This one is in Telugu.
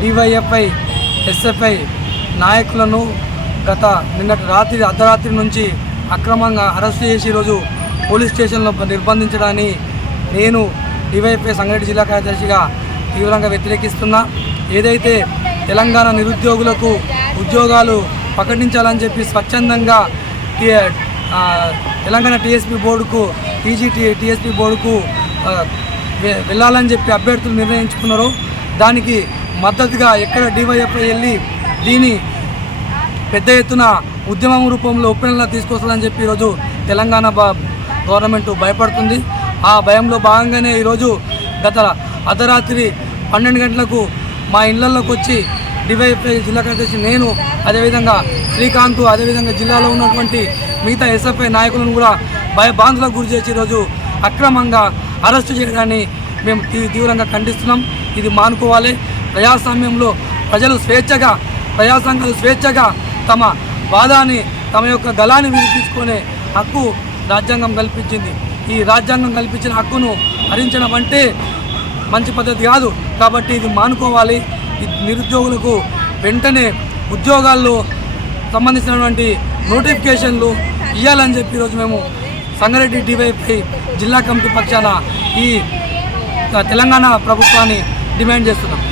డివైఎఫ్ఐ ఎస్ఎఫ్ఐ నాయకులను గత నిన్నటి రాత్రి అర్ధరాత్రి నుంచి అక్రమంగా అరెస్ట్ చేసి ఈరోజు పోలీస్ స్టేషన్లో నిర్బంధించడాన్ని నేను డివైఎఫ్ఐ సంగారెడ్డి జిల్లా కార్యదర్శిగా తీవ్రంగా వ్యతిరేకిస్తున్నా. ఏదైతే తెలంగాణ నిరుద్యోగులకు ఉద్యోగాలు ప్రకటించాలని చెప్పి స్వచ్ఛందంగా తెలంగాణ టీఎస్పీ బోర్డుకు టీజీటీ టీఎస్పీ బోర్డుకు వెళ్ళాలని చెప్పి అభ్యర్థులు నిర్ణయించుకున్నారు. దానికి మద్దతుగా ఎక్కడ డివైఎఫ్ఐ వెళ్ళి దీని పెద్ద ఎత్తున ఉద్యమం రూపంలో ఉప్పెనలా తీసుకొస్తుందని చెప్పి ఈరోజు తెలంగాణ గవర్నమెంట్ భయపడుతుంది. ఆ భయంలో భాగంగానే ఈరోజు గత అర్ధరాత్రి పన్నెండు గంటలకు మా ఇళ్ళలోకి వచ్చి డివైఎఫ్ఐ జిల్లా కార్యదర్శి నేను అదేవిధంగా శ్రీకాంత్ అదేవిధంగా జిల్లాలో ఉన్నటువంటి మిగతా ఎస్ఎఫ్ఐ నాయకులను కూడా భయభాంతులకు గురి చేసి ఈరోజు అక్రమంగా అరెస్టు చేయడాన్ని మేము తీవ్రంగా ఖండిస్తున్నాం. ఇది మానుకోవాలి. ప్రజాస్వామ్యంలో ప్రజలు స్వేచ్ఛగా ప్రజాసంఘాలు స్వేచ్ఛగా తమ వాదాన్ని తమ యొక్క గలాన్ని వినిపించుకునే హక్కు రాజ్యాంగం కల్పించింది. ఈ రాజ్యాంగం కల్పించిన హక్కును హరించడం అంటే మంచి పద్ధతి కాదు. కాబట్టి ఇది మానుకోవాలి. నిరుద్యోగులకు వెంటనే ఉద్యోగాల్లో సంబంధించినటువంటి నోటిఫికేషన్లు ఇవ్వాలని చెప్పి ఈరోజు మేము సంగారెడ్డి డివైపై జిల్లా కమిటీ పక్షాన ఈ తెలంగాణ ప్రభుత్వాన్ని డిమాండ్ చేస్తున్నాం.